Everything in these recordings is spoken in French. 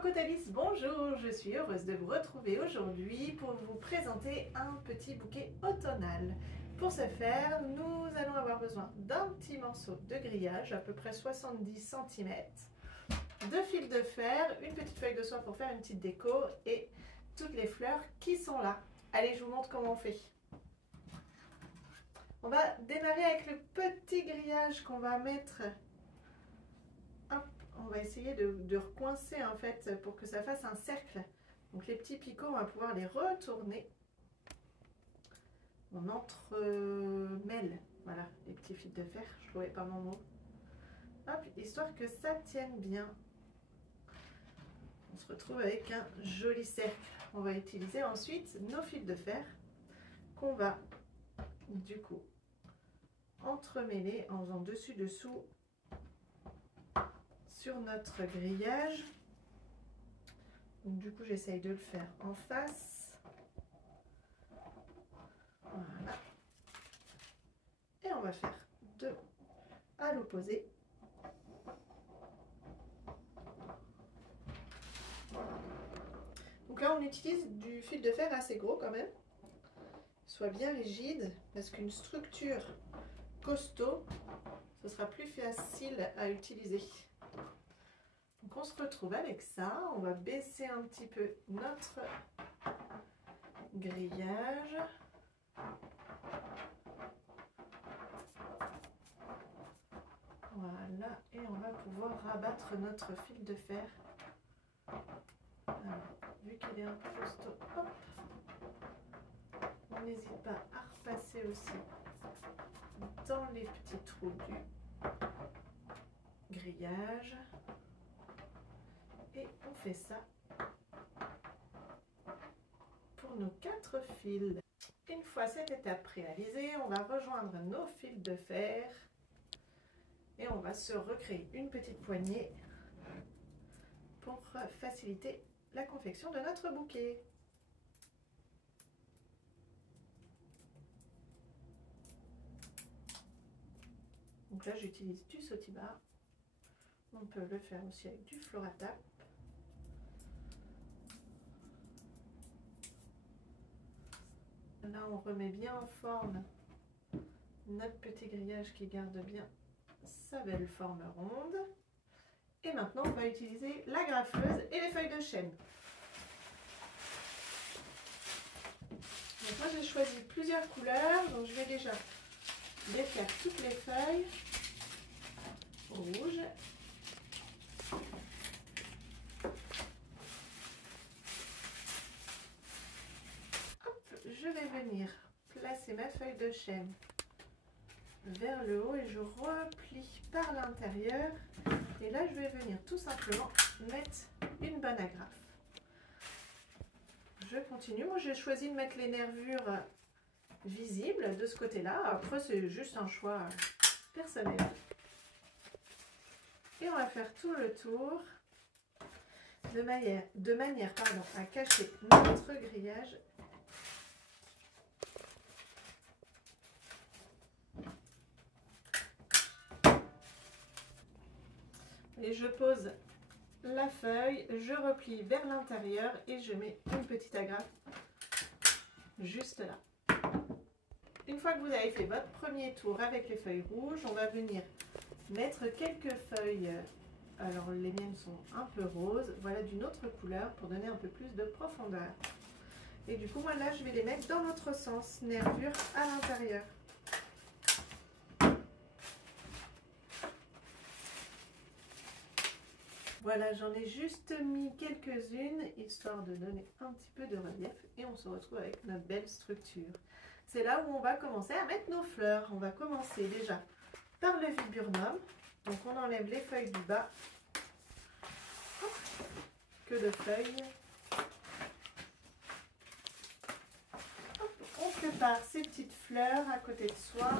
Cocotalis, bonjour, je suis heureuse de vous retrouver aujourd'hui pour vous présenter un petit bouquet automnal. Pour ce faire, nous allons avoir besoin d'un petit morceau de grillage, à peu près 70 cm, de fil de fer, une petite feuille de soie pour faire une petite déco et toutes les fleurs qui sont là. Allez, je vous montre comment on fait. On va démarrer avec le petit grillage qu'on va mettre. Hop, on va essayer de recoincer en fait pour que ça fasse un cercle. Donc les petits picots, on va pouvoir les retourner. On entremêle, voilà, les petits fils de fer, je ne trouvais pas mon mot. Hop, histoire que ça tienne bien. On se retrouve avec un joli cercle. On va utiliser ensuite nos fils de fer qu'on va du coup entremêler en faisant dessus-dessous sur notre grillage. Donc, du coup, j'essaye de le faire en face. Voilà. Et on va faire deux à l'opposé. Donc là, on utilise du fil de fer assez gros quand même. Soit bien rigide, parce qu'une structure costaud, ce sera plus facile à utiliser. Donc on se retrouve avec ça, on va baisser un petit peu notre grillage. Voilà, et on va pouvoir rabattre notre fil de fer. Alors, vu qu'il est un peu costaud, hop, on n'hésite pas à repasser aussi dans les petits trous du grillage. Et on fait ça pour nos 4 fils. Une fois cette étape réalisée, on va rejoindre nos fils de fer et on va se recréer une petite poignée pour faciliter la confection de notre bouquet. Donc là, j'utilise du Sautibard. On peut le faire aussi avec du Floratap. Là, on remet bien en forme notre petit grillage qui garde bien sa belle forme ronde. Et maintenant, on va utiliser la graffeuse et les feuilles de chêne. Donc moi, j'ai choisi plusieurs couleurs. Donc, je vais déjà défaire toutes les feuilles rouges. Je vais venir placer ma feuille de chêne vers le haut et je replie par l'intérieur. Et là, je vais venir tout simplement mettre une bonne agrafe. Je continue. Moi, j'ai choisi de mettre les nervures visibles de ce côté-là. Après, c'est juste un choix personnel. Et on va faire tout le tour de manière à cacher notre grillage. Et je pose la feuille, je replie vers l'intérieur et je mets une petite agrafe juste là. Une fois que vous avez fait votre premier tour avec les feuilles rouges, on va venir mettre quelques feuilles. Alors les miennes sont un peu roses, voilà d'une autre couleur pour donner un peu plus de profondeur. Et du coup, moi là, je vais les mettre dans l'autre sens, nervure à l'intérieur. Voilà, j'en ai juste mis quelques-unes, histoire de donner un petit peu de relief. Et on se retrouve avec notre belle structure. C'est là où on va commencer à mettre nos fleurs. On va commencer déjà par le viburnum. Donc on enlève les feuilles du bas. Que de feuilles. On prépare ces petites fleurs à côté de soi.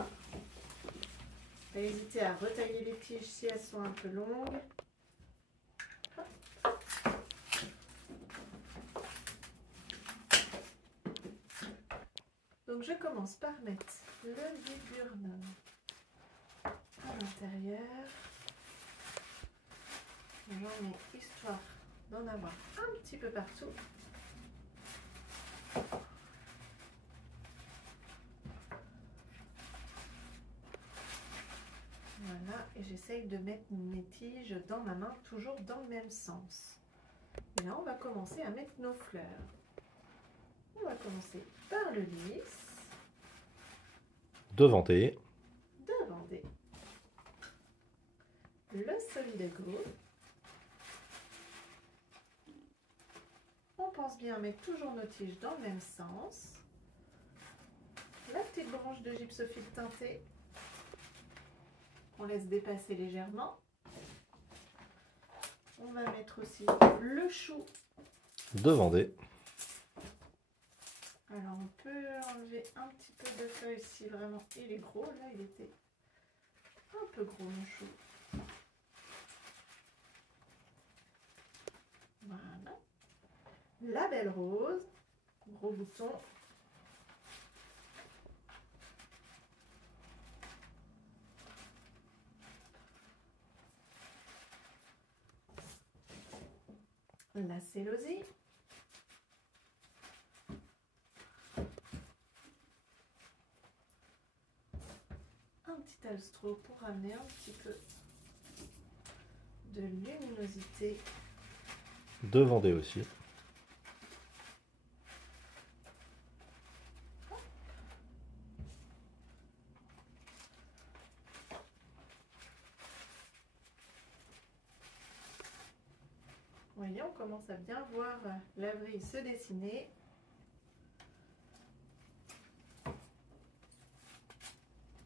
Pas hésiter à retailler les tiges si elles sont un peu longues. Donc je commence par mettre le viburnum à l'intérieur. J'en mets histoire d'en d'en avoir un petit peu partout. Voilà, et j'essaye de mettre mes tiges dans ma main, toujours dans le même sens. Et là, on va commencer à mettre nos fleurs. On va commencer par le lisse. Devanté. Devanté. Le solide go. On pense bien à mettre toujours nos tiges dans le même sens. La petite branche de gypsophile teintée. On laisse dépasser légèrement. On va mettre aussi le chou. Devanté. Alors on peut enlever un petit peu de feuilles si vraiment il est gros. Là il était un peu gros mon chou. Voilà. La belle rose. Gros bouton. La célosie. Un petit astro pour amener un petit peu de luminosité. Devanté aussi. Vous voyez, on commence à bien voir la vrille se dessiner.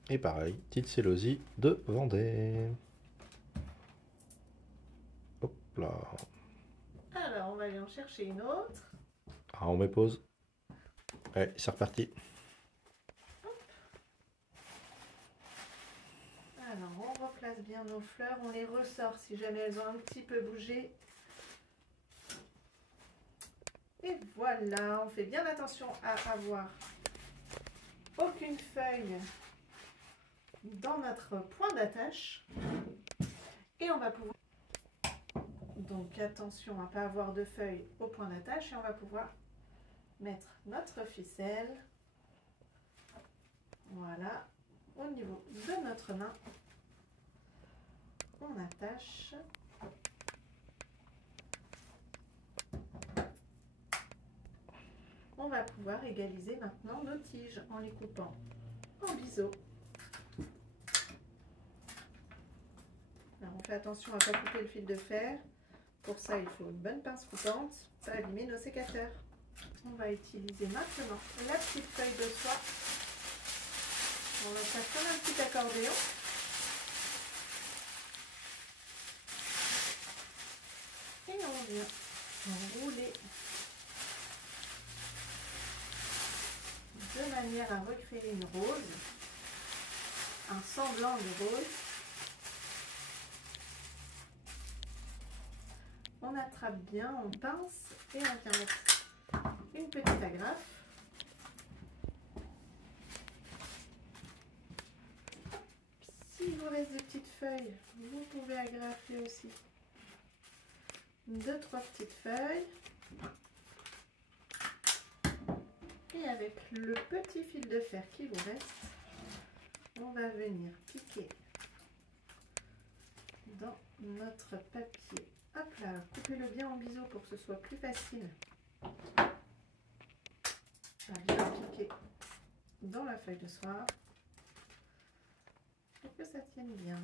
Et pareil, petite célosie de Vendée. Hop là. Alors, on va aller en chercher une autre. Ah, on met pause. Allez, c'est reparti. Alors, on replace bien nos fleurs. On les ressort si jamais elles ont un petit peu bougé. Et voilà, on fait bien attention à avoir aucune feuille dans notre point d'attache. Et on va pouvoir... Donc attention à ne pas avoir de feuilles au point d'attache. Et on va pouvoir mettre notre ficelle. Voilà, au niveau de notre main. On attache. On va pouvoir égaliser maintenant nos tiges en les coupant en biseau. Alors on fait attention à ne pas couper le fil de fer. Pour ça, il faut une bonne pince coupante, pas abîmer nos sécateurs. On va utiliser maintenant la petite feuille de soie. On va faire comme un petit accordéon. Et on vient rouler de manière à recréer une rose, un semblant de rose. On attrape bien, on pince et on vient mettre une petite agrafe. S'il vous reste de petites feuilles, vous pouvez agrafer aussi 2-3 petites feuilles. Et avec le petit fil de fer qui vous reste, on va venir piquer dans notre papier. Hop là, coupez-le bien en biseau pour que ce soit plus facile à bien piquer dans la feuille de soie pour que ça tienne bien.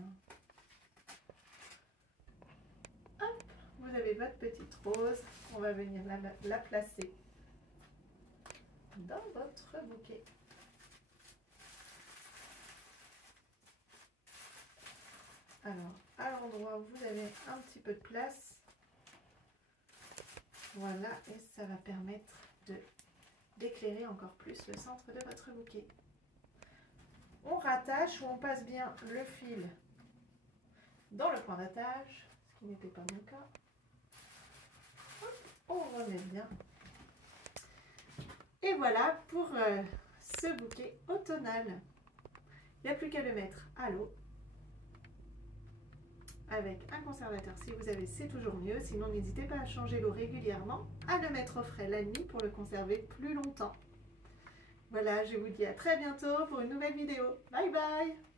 Hop, vous avez votre petite rose, on va venir la placer dans votre bouquet. Alors, à l'endroit où vous avez un petit peu de place, voilà, et ça va permettre d'éclairer encore plus le centre de votre bouquet. On rattache ou on passe bien le fil dans le point d'attache, ce qui n'était pas mon cas. Hop, on remet bien. Et voilà pour ce bouquet automnal. Il n'y a plus qu'à le mettre à l'eau. avec un conservateur si vous avez, c'est toujours mieux. Sinon, n'hésitez pas à changer l'eau régulièrement, à le mettre au frais la nuit pour le conserver plus longtemps. Voilà, je vous dis à très bientôt pour une nouvelle vidéo. Bye bye!